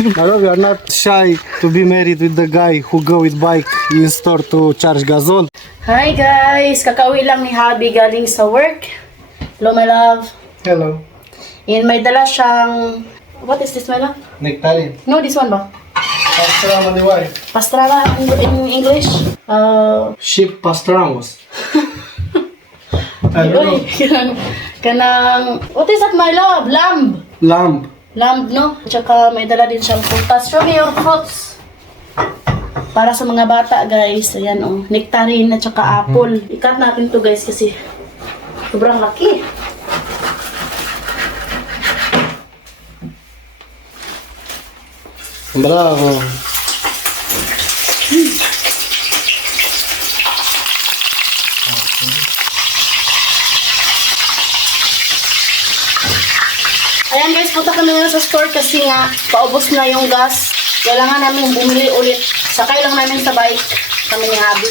Hello, we are not shy to be married with the guy who go with bike in store to charge gasol. Hi guys! Kakauwi lang ni Habi galing sa work. Hello my love. Hello. And may dala siyang... What is this my love? Nectarine. No, this one ba? Pastrama de wife. Pastrama in English? Sheep pastramos. Uy, kanang... What is that my love? Lamb. Lamb. Lamb, no? Tsaka may dala din siyang frutas. Show me your fruits. Para sa mga bata, guys. Ayan, oh. Nectarine at tsaka apple. Ikat natin to guys, kasi sobrang laki. Bravo. Ayan guys, punta kami ngayon sa store kasi nga paubos na yung gas. Kailangan namin bumili ulit. Sakay lang namin sa bike kami ni Habi.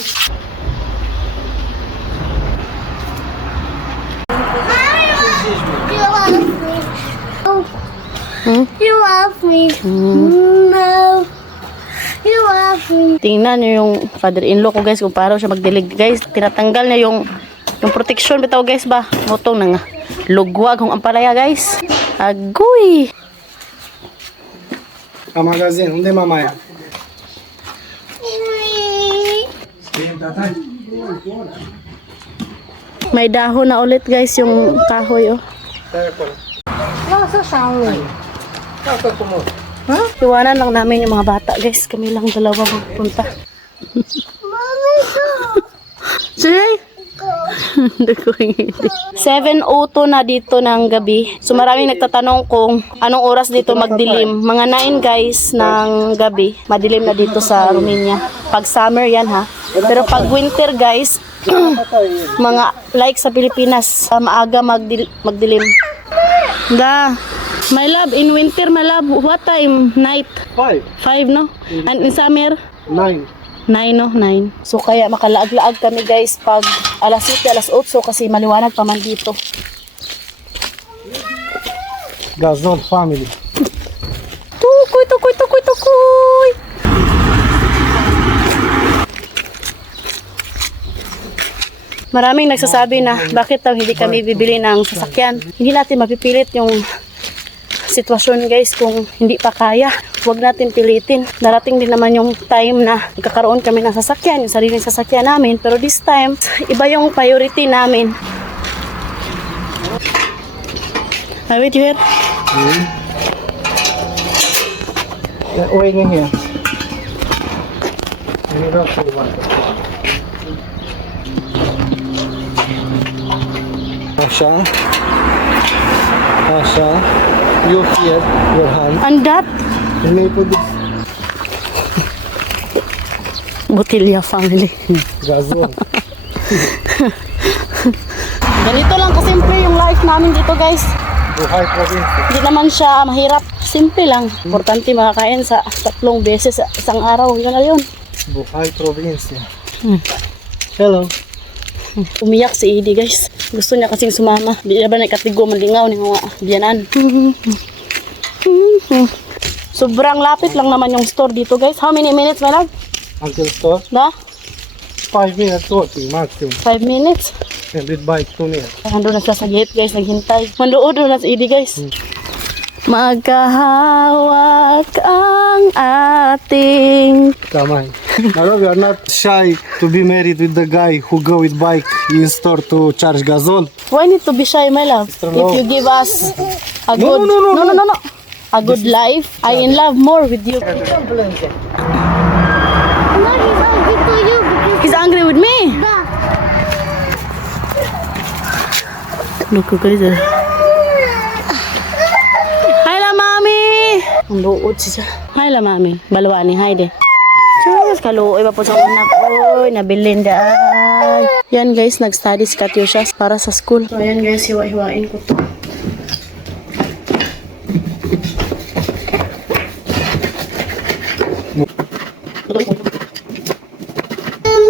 You love me. No. You love me. Tingnan nyo yung father-in-law ko guys kung paano siya magdilig guys. Tinatanggal niya yung protection bitaw guys ba. Motong na nga. Lugwag kung ampalaya guys. Agoy! A magazine, unde é mamãe? May dahon na ulit guys yung kahoy oh. Nasa sawi. Huh? Iwanan lang namin yung mga bata guys. Kami lang dalawa magpunta. Mami ko. Sige! 7:02 na dito ng gabi. So maraming nagtatanong kung anong oras dito magdilim. Mga 9 guys ng gabi. Madilim na dito sa Romania. Pag summer yan ha. Pero pag winter guys, mga like sa Pilipinas, maaga magdilim. Da. My love, in winter my love, what time? Night? 5. 5 no? And in summer? 9. 9 no? 9. So kaya makalaag-laag kami guys pag alas 7, alas 8 kasi maliwanag pa man dito. Gasol family. Tukoy, tukoy, tukoy, tukoy! Maraming nagsasabi na bakit daw hindi kami bibili ng sasakyan. Hindi natin mapipilit yung sitwasyon guys kung hindi pa kaya. Huwag natin pilitin. Darating din naman yung time na magkakaroon kami ng sasakyan, yung sariling sasakyan namin. Pero this time, iba yung priority namin. I wait you here. Waiting here. Asha. Asha. You here, your hand. And that, You may put this Botilya family. gasol. Ganito lang kasimple yung life namin dito guys. Buhay probinsya. Hindi naman siya mahirap. Simple lang. Importante makakain sa 3 beses sa isang araw. Yun na yun. Buhay probinsya. Hello. Umiyak si Edie guys. Gusto niya kasing sumama. Di na ba nakatigo malingaw ni mga biyanan. Sobrang lapit lang naman yung store dito guys. How many minutes my love? Until store. Da? 5 minutes walking maximum. 5 minutes. And with bike 2 minutes. Nandun na sila sa gate guys. Naghintay. Mandood na si Edie guys. Magkahawak ang ating... Kamay. Hello, we are not shy to be married with the guy who go with bike in store to charge gasol. Why need to be shy, my love? Mr. If Love. you give us a No, good... no. A good life, I in love more with you. No, he's angry to you because He's angry with me. Look, guys. Hi la, mami. Ang luod siya. Hi la, mami. Balwani, hi de. Diyos, kaluoy pa po sa anak. Oy, nabilin daan. Yan guys, nag-study si Katyusha para sa school. So yan guys, hiwa-hiwain ko to.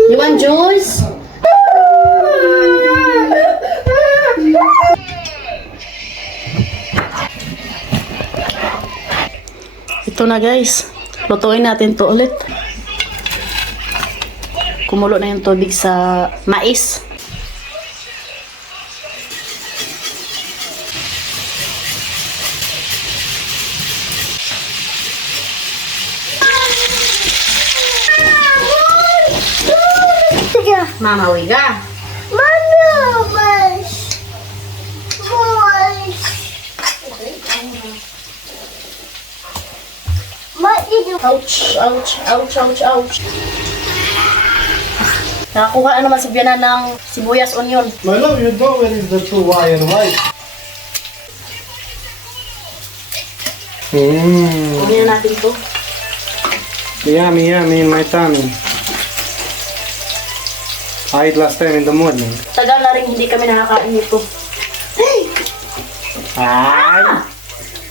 You want juice? Ito na guys. Lutuin natin to ulit. Kumulo na yung tubig sa mais. Mama Wiga. Ouch, ouch, ouch, ouch, ouch. Nakakuha na naman si Biana ng sibuyas, onion. My love, you know where is the true wire white? Kunin na natin to. Yummy, yummy in my tummy. I ate last time in the morning. Tagal na rin hindi kami nakakain nito. Ay!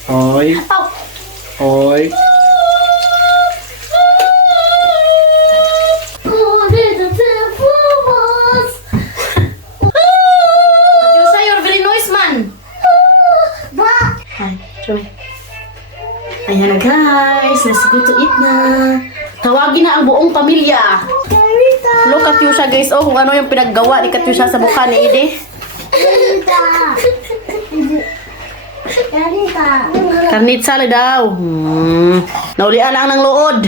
Oy! Ow! Oy! Katiusa, you're very noise man. Ay, try. Ayan na guys, let's go to eat na. Tawagin na ang buong pamilya. Look, Katiusa guys, oh, kung ano yung pinaggawa ni Katiusa sa mukha ni Ide. Karnit salad daw. Naulian lang ng lood.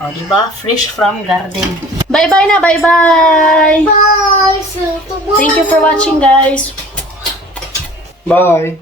Oh, diba? Fresh from garden. Bye-bye na, bye-bye. Bye. Thank you for watching, guys. Bye!